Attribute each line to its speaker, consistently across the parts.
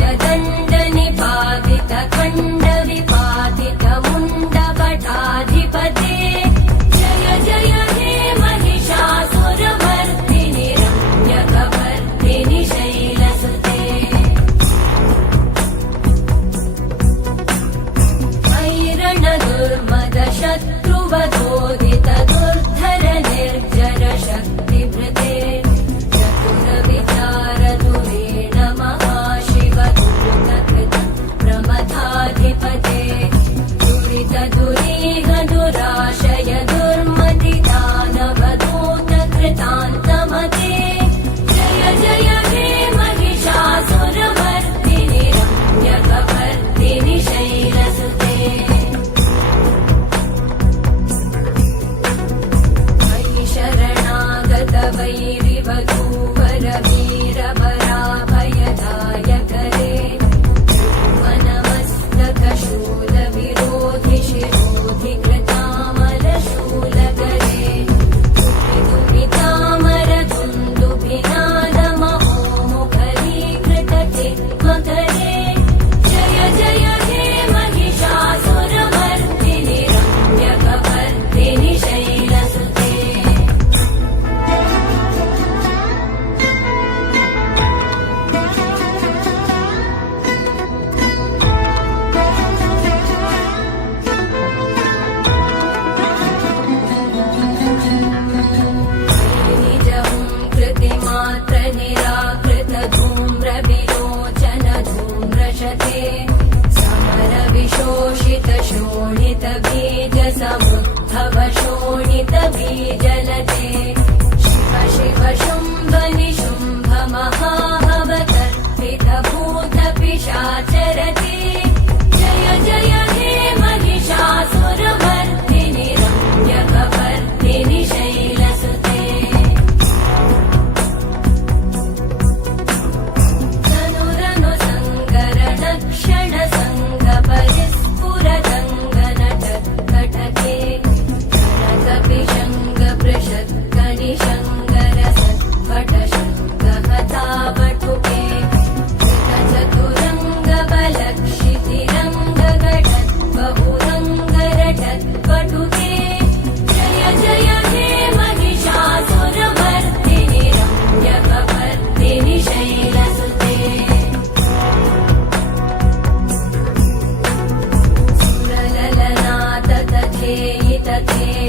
Speaker 1: Yeah.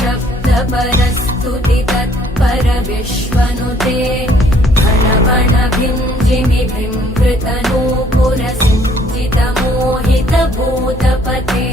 Speaker 1: शब्दपरस्तुति तत्परविश्वनुते। अनवणभिञ्जिनिभिम्भृतनु पुरसिञ्जितमोहितभूतपते